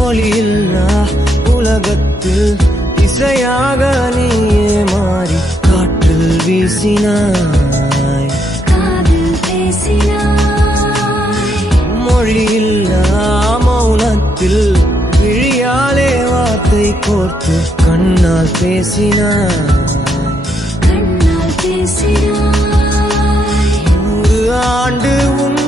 ஒளியில்லா உலகத்தில் இசையாக நீயே மாறி காற்றில் வீசினாய், காதில் பேசினாய். மொழியில்லா மௌனத்தில் விழியாலே வார்த்தை கோர்த்து கண்ணால் பேசினாய், கண்ணால் பேசினாய். 100 ஆண்டு உன்